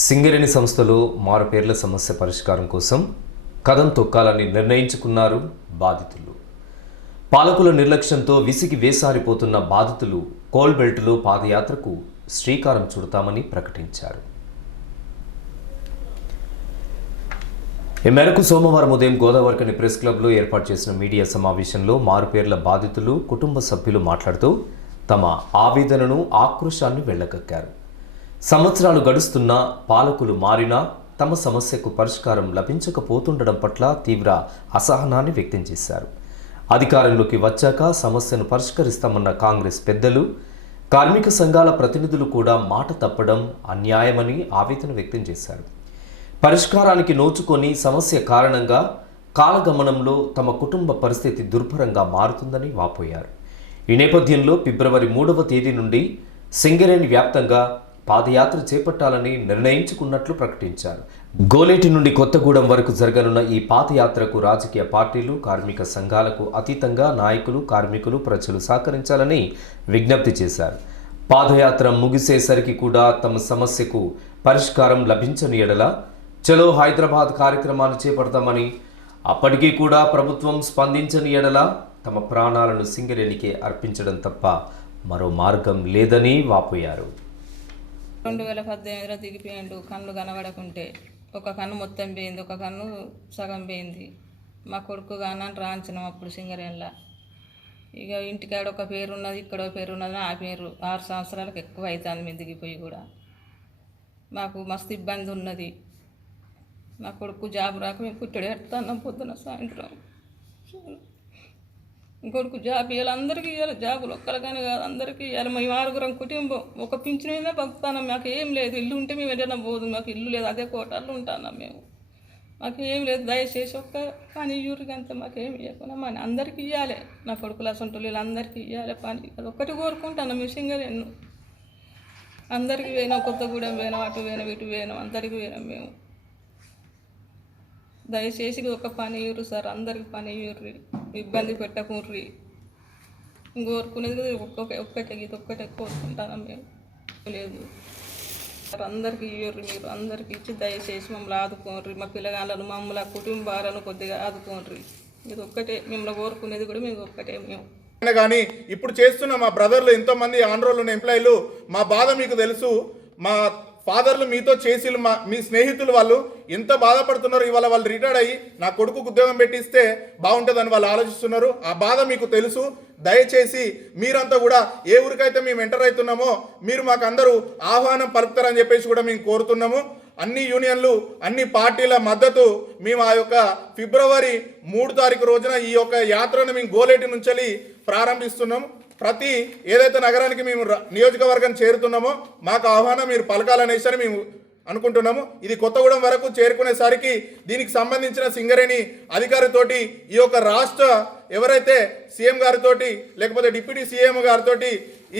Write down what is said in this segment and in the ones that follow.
సింగరేణి సంస్థలో మారుపేర్ల సమస్య పరిష్కారం కోసం కథం తొక్కాలని నిర్ణయించుకున్నారు బాధితులు. పాలకుల నిర్లక్ష్యంతో విసిగి వేసారిపోతున్న బాధితులు కోల్బెల్ట్లో పాదయాత్రకు శ్రీకారం చుడతామని ప్రకటించారు. ఈ మేరకు సోమవారం ఉదయం గోదావరికని ప్రెస్ క్లబ్లో ఏర్పాటు చేసిన మీడియా సమావేశంలో మారుపేర్ల బాధితులు కుటుంబ సభ్యులు మాట్లాడుతూ తమ ఆవేదనను ఆక్రోశాన్ని వెళ్ళగక్కారు. సంవత్సరాలు గడుస్తున్నా పాలకులు మారినా తమ సమస్యకు పరిష్కారం లభించకపోతుండడం పట్ల తీవ్ర అసహనాన్ని వ్యక్తం చేశారు. అధికారంలోకి వచ్చాక సమస్యను పరిష్కరిస్తామన్న కాంగ్రెస్ పెద్దలు కార్మిక సంఘాల ప్రతినిధులు కూడా మాట తప్పడం అన్యాయమని ఆవేదన వ్యక్తం చేశారు. పరిష్కారానికి నోచుకొని సమస్య కారణంగా కాలగమనంలో తమ కుటుంబ పరిస్థితి దుర్భరంగా మారుతుందని వాపోయారు. ఈ నేపథ్యంలో ఫిబ్రవరి మూడవ తేదీ నుండి సింగరేణి వ్యాప్తంగా పాదయాత్ర చేపట్టాలని నిర్ణయించుకున్నట్లు ప్రకటించారు. గోలేటి నుండి కొత్తగూడెం వరకు జరగనున్న ఈ పాదయాత్రకు రాజకీయ పార్టీలు కార్మిక సంఘాలకు అతీతంగా నాయకులు కార్మికులు ప్రజలు సహకరించాలని విజ్ఞప్తి చేశారు. పాదయాత్ర ముగిసేసరికి కూడా తమ సమస్యకు పరిష్కారం లభించని ఎడల చలో హైదరాబాద్ కార్యక్రమాన్ని చేపడతామని అప్పటికీ కూడా ప్రభుత్వం స్పందించని ఎడల తమ ప్రాణాలను సింగరేణికే అర్పించడం తప్ప మరో మార్గం లేదని వాపోయారు. రెండు వేల పద్దెనిమిదిలో దిగిపోయిండు. కన్ను కనబడకుంటే ఒక కన్ను మొత్తం పోయింది ఒక కన్ను సగం పోయింది. మా కొడుకు కానీ రాంచినాం అప్పుడు సింగరేళ్ళ ఇక ఇంటికాడ ఒక పేరు ఉన్నది ఇక్కడ పేరు ఉన్నది ఆ పేరు ఆరు సంవత్సరాలకు ఎక్కువ అవుతుంది మేము దిగిపోయి కూడా. మాకు మస్తు ఇబ్బంది ఉన్నది. మా కొడుకు జాబ్ రాక మేము పుట్టడు ఎడుతున్నాం పొద్దున సాయంత్రం. ఇంకొకటికి జాబ్ ఇవ్వాలి అందరికీ ఇవ్వాలి జాబులు ఒక్కరికని కాదు అందరికీ ఇవ్వాలి మేము ఆరుగురం కుటుంబం. ఒక పింఛనైనా మీద మాకు ఏం లేదు. ఇల్లు ఉంటే మేము ఎటైనా పోదు. మాకు ఇల్లు లేదు. అదే కోటాల్లో ఉంటున్నాం మేము? మాకు ఏం లేదు. దయచేసి ఒక్క పని యూరికి అంత మాకు ఏమి ఇవ్వకుండా మన అందరికీ ఇవ్వాలి నా కొడుకుల అసంటోళ్ళు వీళ్ళందరికీ ఇవ్వాలి పని. అది ఒక్కటి కోరుకుంటాను. మిషన్గా నేను అందరికీ పోయినాం కొత్తగూడెం పోయినాం అటు పోయినాం ఇటు పోయినాం అందరికీ పోయినాం మేము. దయచేసి ఒక పని ఇవ్వరు సార్. అందరికి పని ఇవ్వరు ఇబ్బంది పెట్టకుండ్రి కోరుకునేది ఒక్కొక్క ఒక్కటే ఇది ఒక్కటే కోరుకుంటాను మేము లేదు. అందరికీ అందరికి ఇవ్వరు మీరు అందరికీ ఇచ్చి దయచేసి మమ్మల్ని ఆదుకోండి మా పిల్లగాళ్ళను మమ్మల్ని కుటుంబాలను కొద్దిగా ఆదుకోండి ఇది ఒక్కటే మిమ్మల్ని కోరుకునేది కూడా మేము ఒక్కటే మేము. అయినా కానీ ఇప్పుడు చేస్తున్న మా బ్రదర్లు ఎంతోమంది ఆంధ్రోలు ఉన్న ఎంప్లాయీలు మా బాధ మీకు తెలుసు. మా ఫాదర్లు మీతో చేసి మా మీ స్నేహితులు వాళ్ళు ఎంత బాధపడుతున్నారు ఇవాళ వాళ్ళు రిటైర్డ్ అయ్యి నా కొడుకుకు ఉద్యోగం పెట్టిస్తే బాగుంటుందని వాళ్ళు ఆలోచిస్తున్నారు. ఆ బాధ మీకు తెలుసు. దయచేసి మీరంతా కూడా ఏ ఊరికైతే మేము ఎంటర్ అవుతున్నామో మీరు మాకు అందరూ ఆహ్వానం పలుకుతారని చెప్పేసి కూడా మేము కోరుతున్నాము. అన్ని యూనియన్లు అన్ని పార్టీల మద్దతు మేము ఆ యొక్క ఫిబ్రవరి మూడు తారీఖు రోజున ఈ యొక్క యాత్రను మేము గోలేటి నుంచి ప్రారంభిస్తున్నాం. ప్రతి ఏదైతే నగరానికి మేము నియోజకవర్గం చేరుతున్నామో మాకు ఆహ్వానం మీరు పలకాలనేసి మేము అనుకుంటున్నాము. ఇది కొత్తగూడెం వరకు చేరుకునేసరికి దీనికి సంబంధించిన సింగరేణి అధికారితోటి ఈ యొక్క రాష్ట్ర ఎవరైతే సీఎం గారితోటి లేకపోతే డిప్యూటీ సీఎం గారితోటి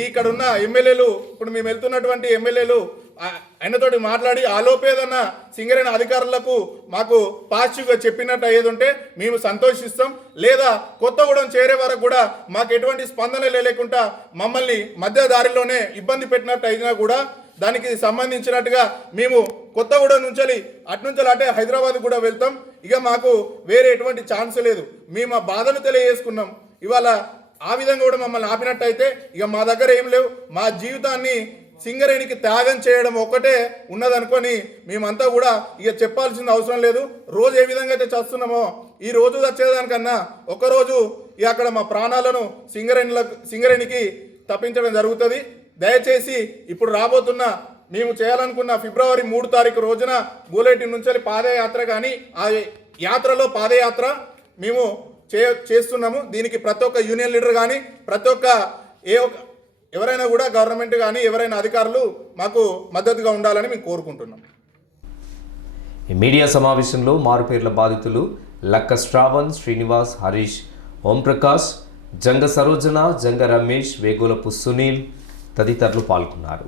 ఇక్కడ ఉన్న ఎమ్మెల్యేలు ఇప్పుడు మేము వెళ్తున్నటువంటి ఎమ్మెల్యేలు ఆయనతోటి మాట్లాడి ఆలోపేదన్న సింగరేణి అధికారులకు మాకు పాజిటివ్గా చెప్పినట్టు అయ్యేది ఉంటే మేము సంతోషిస్తాం. లేదా కొత్తగూడెం చేరే వరకు కూడా మాకు ఎటువంటి స్పందన లేకుండా మమ్మల్ని మధ్య దారిలోనే ఇబ్బంది పెట్టినట్టు అయినా కూడా దానికి సంబంధించినట్టుగా మేము కొత్తగూడెం నుంచి అటు నుంచి అంటే హైదరాబాద్ కూడా వెళ్తాం. ఇక మాకు వేరే ఎటువంటి ఛాన్స్ లేదు. మేము ఆ బాధను తెలియజేసుకున్నాం. ఇవాళ ఆ విధంగా కూడా మమ్మల్ని ఆపినట్టయితే ఇక మా దగ్గర ఏం లేవు. మా జీవితాన్ని సింగరేణికి త్యాగం చేయడం ఒక్కటే ఉన్నదనుకొని మేమంతా కూడా ఇక చెప్పాల్సిన అవసరం లేదు. రోజు ఏ విధంగా అయితే చేస్తున్నామో ఈ రోజు వచ్చేదానికన్నా ఒకరోజు ఇక అక్కడ మా ప్రాణాలను సింగరేణిలకు సింగరేణికి తప్పించడం జరుగుతుంది. దయచేసి ఇప్పుడు రాబోతున్న మేము చేయాలనుకున్న ఫిబ్రవరి మూడు తారీఖు రోజున బూలేటి నుంచి పాదయాత్ర కానీ ఆ యాత్రలో పాదయాత్ర మేము చే చేస్తున్నాము. దీనికి ప్రతి ఒక్క యూనియన్ లీడర్ కానీ ప్రతి ఒక్క ఏ ఎవరైనా కూడా గవర్నమెంట్ కానీ ఎవరైనా అధికారులు మాకు మద్దతుగా ఉండాలని మేము కోరుకుంటున్నాం. ఈ మీడియా సమావేశంలో మారుపేర్ల బాధితులు లక్క శ్రావణ్ శ్రీనివాస్ హరీష్ ఓంప్రకాష్ జంగ సరోజన జంగ రమేష్ వేగోలపు సునీల్ తదితరులు పాల్గొన్నారు.